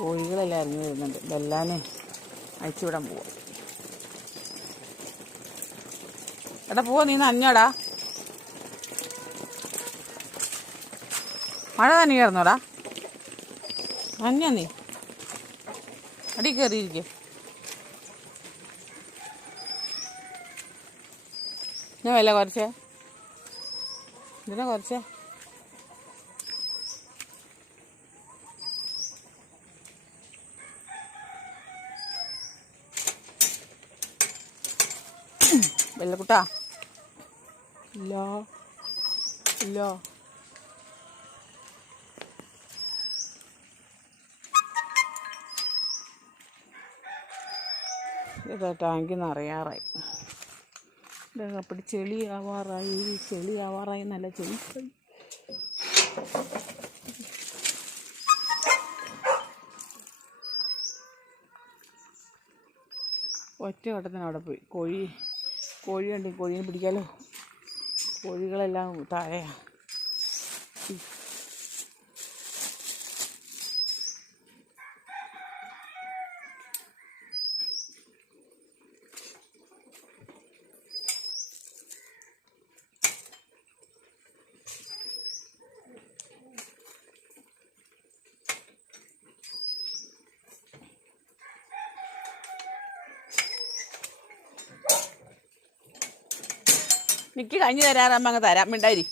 കോഴികളെല്ലാം ഇറങ്ങി വരുന്നുണ്ട്. ബെല്ലാനെ അയച്ചുവിടാൻ പോവാം. എടാ പോവാ നീ നഞ്ഞോടാ മഴ നനയായിരുന്നോടാ നഞ്ഞ നീ. അടി കയറിയിരിക്കെ ഞാൻ വില കുറച്ചേ? ഇതിനെ കുറച്ചേ? വെള്ളക്കുട്ടാ. ഇല്ല. ഇല്ല. ഇതാ ടാങ്കിൽ നിറയാറായി. ഇതൊക്കെ അപ്പടി ചെളിയാവാറായി ചെളിയാവാറായി നല്ല ചെളി. ഒറ്റ വട്ടത്തിന് അവിടെ പോയി. കോഴി കോഴി ഉണ്ട് കോഴീനെ പിടിക്കാലോ. കോഴികളെല്ലാം താഴെയാ. നിക്ക് കഞ്ഞി തരാറാകുമ്പോൾ അങ്ങ് തരാം. മിണ്ടായി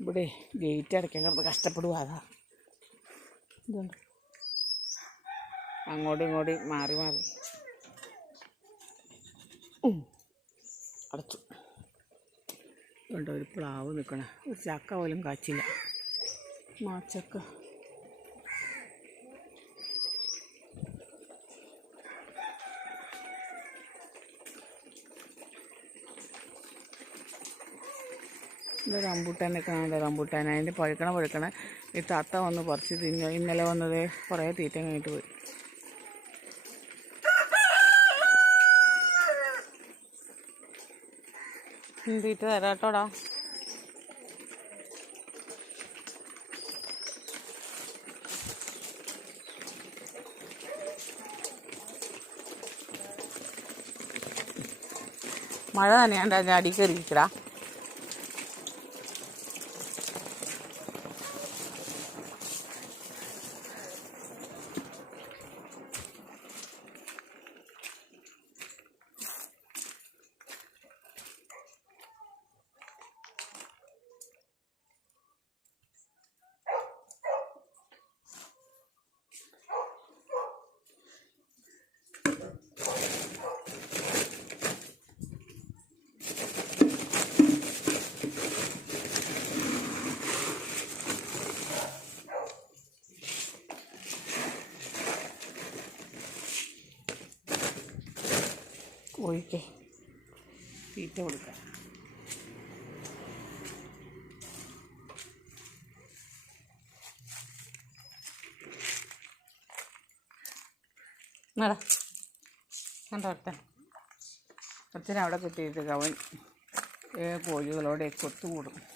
ഇവിടെ ഗേറ്റ് അടയ്ക്കാൻ കിടന്ന് കഷ്ടപ്പെടുക അതാ. ഇതുണ്ട്. അങ്ങോട്ടും ഇങ്ങോട്ടും മാറി മാറി. അടച്ചു. കണ്ടോ ഒരു പ്ലാവ് നിൽക്കണേ ഒരു ചക്ക പോലും കാച്ചില്ല. മാച്ചക്ക. ഇത് റംബൂട്ടാൻ നിൽക്കണുണ്ട് റംബൂട്ടാൻ. അതിന്റെ പഴുക്കണ പഴുക്കണ ഈ തത്ത വന്ന് പറിച്ച് തിന്നു. ഇന്നലെ വന്നത് കുറേ തീറ്റ കഴിഞ്ഞിട്ട് പോയി. തീറ്റ തരാട്ടോടാ. മഴ നനയാണ്ട് അതിന്റെ അടി തീറ്റ കൊടുക്കാം. നട. കണ്ടോ ഒരുത്തൻ അവിടെ കുത്തിയിട്ട് അവൻ ഏ കോഴികളോടെ കൊത്തുകൂടും.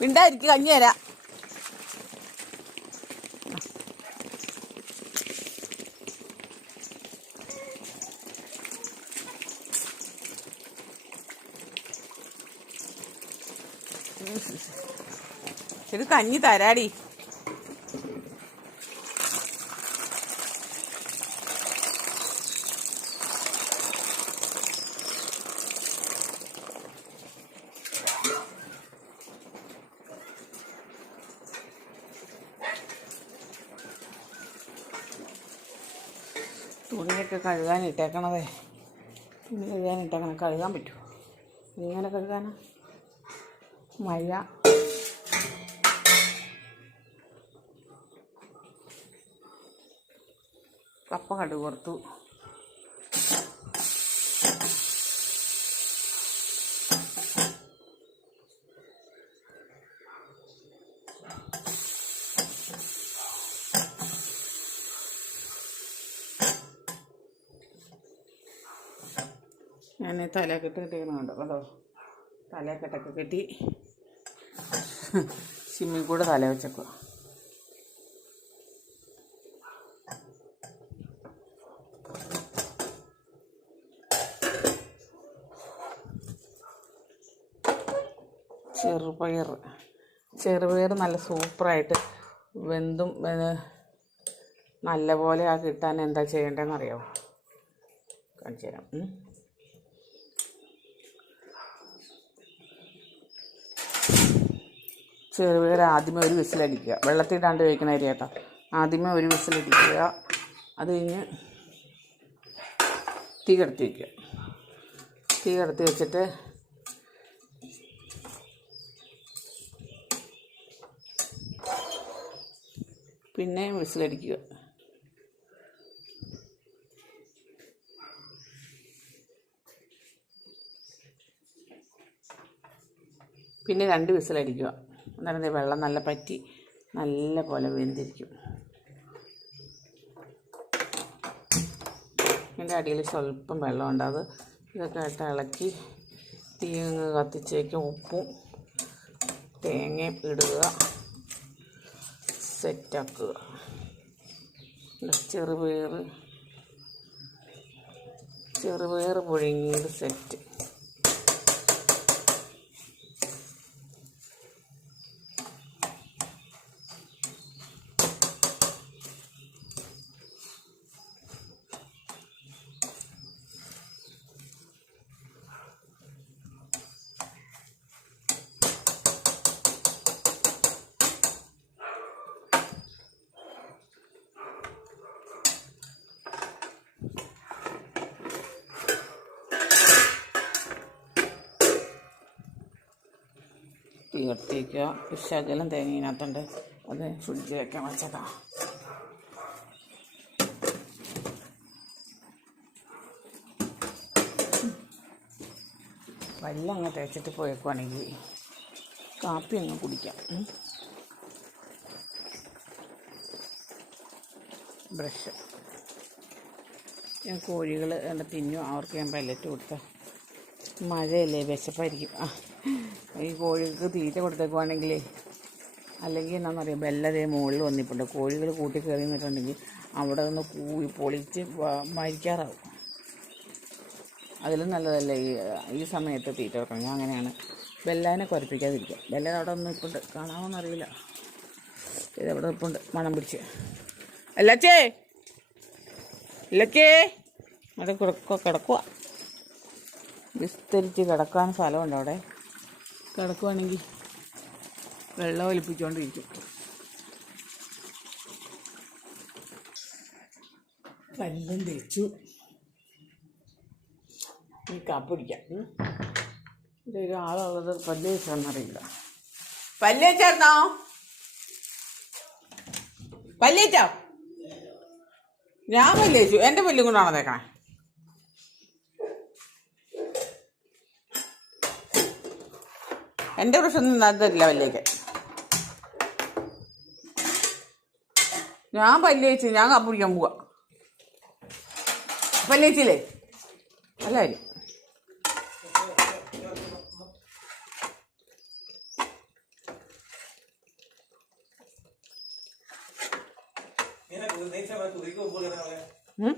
മിണ്ടായിരിക്കും കഞ്ഞി തരാം. ഇത് കഞ്ഞി തരാടി. തുണിയൊക്കെ കഴുകാൻ ഇട്ടേക്കണതേ തുണി കഴുകാൻ ഇട്ടേക്കണം കഴുകാൻ പറ്റുമോ? ഇങ്ങനെ കഴുകാനാ? മഴ. കപ്പ കടുക് ഞാൻ തലയൊക്കെ കെട്ടിക്കണം കണ്ടോ? കണ്ടോ? തലക്കെട്ടൊക്കെ കെട്ടി സിമ്മിൽ കൂടെ തല വെച്ചേക്കുക ചെറുപയർ ചെറുപയർ നല്ല സൂപ്പറായിട്ട് വെന്തും നല്ല പോലെ ആ കിട്ടാൻ എന്താ ചെയ്യേണ്ടതെന്ന് അറിയാമോ കാണിച്ചു തരാം ചെറുപയർ ആദ്യമേ ഒരു വിസിലടിക്കുക. വെള്ളത്തിടാണ്ട് കഴിക്കണ അരി കേട്ടോ. ആദ്യമേ ഒരു വിസിലടിക്കുക. അത് കഴിഞ്ഞ് തീ കിടത്തി വയ്ക്കുക തീ കിടത്തി വെച്ചിട്ട് പിന്നെ വിസിലടിക്കുക. പിന്നെ രണ്ട് വിസിലടിക്കുക. അന്നേരം വെള്ളം നല്ല പറ്റി നല്ല പോലെ വെന്തിരിക്കും. ഇതിന്റെ അടിയിൽ സ്വല്പം വെള്ളമുണ്ട് അത് ഇതൊക്കെ ഇട്ട് ഇളക്കി തീ കത്തിച്ചേക്കും. ഉപ്പും തേങ്ങയും ഇടുക. സെറ്റാക്കുക ചെറുപയർ ചെറുപയർ പുഴുങ്ങിയത് സെറ്റ് തീ കത്തിക്കുക ഒരു ശകലം അത് ഫ്രിഡ്ജിൽ വെക്കാൻ വെച്ചതാ. വെള്ളം അങ്ങ് തേച്ചിട്ട് പോയേക്കുവാണെങ്കിൽ കാപ്പി അങ്ങ് കുടിക്കാം. ബ്രഷ്. ഞാൻ കോഴികൾ തിന്നും. അവർക്ക് ഞാൻ പല്ലറ്റ് കൊടുത്ത. മഴയല്ലേ വിശപ്പായിരിക്കും. ആ. ഈ കോഴികൾക്ക് തീറ്റ കൊടുത്തേക്കുവാണെങ്കിൽ അല്ലെങ്കിൽ എന്നാണെന്നറിയാം ബെല്ലതേ മുകളിൽ വന്നിട്ടുണ്ട്. കോഴികൾ കൂട്ടി കയറി നിന്നിട്ടുണ്ടെങ്കിൽ അവിടെ നിന്ന് കൂവി പൊളിച്ച് മരിക്കാറാവും. അതിലും നല്ലതല്ലേ ഈ ഈ സമയത്ത് തീറ്റ കൊടുക്കണം. ഞാൻ അങ്ങനെയാണ് ബെല്ലാനെ കുരപ്പിക്കാതിരിക്കുക. ബെല്ലൻ അവിടെ ഒന്നും ഇപ്പുണ്ട് കാണാമെന്നറിയില്ല അവിടെ ഇപ്പുണ്ട് മണം പിടിച്ച്. അല്ലച്ചേ! ഇല്ലച്ചേ! അവിടെ കിടക്കുക കിടക്കുക വിസ്തരിച്ച് കിടക്കാൻ സ്ഥലമുണ്ട് അവിടെ. കിടക്കുവാണെങ്കിൽ വെള്ളം ഒലിപ്പിച്ചുകൊണ്ടിരിക്കും പല്ലും തേച്ചു. ഈ കാപ്പ് പിടിക്കാം ഉം. ഇതൊരു ആളുള്ളത് പല്ല് വെച്ചോന്നറിയില്ല പല്ല് വെച്ചായിരുന്നോ പല്ല് വെച്ചോ ഞാൻ പല്ല് വെച്ചു എന്റെ പല്ലും കൊണ്ടാണോ തേക്കണേ? എന്റെ പ്രശ്നം തരില്ല പല്ലേക്ക് ഞാൻ പല്ല് വെച്ച് ഞാൻ കാപ്പ് പിടിക്കാൻ പോവാ. പല്ല് വെച്ചില്ലേ നല്ല കാര്യം. ഉം?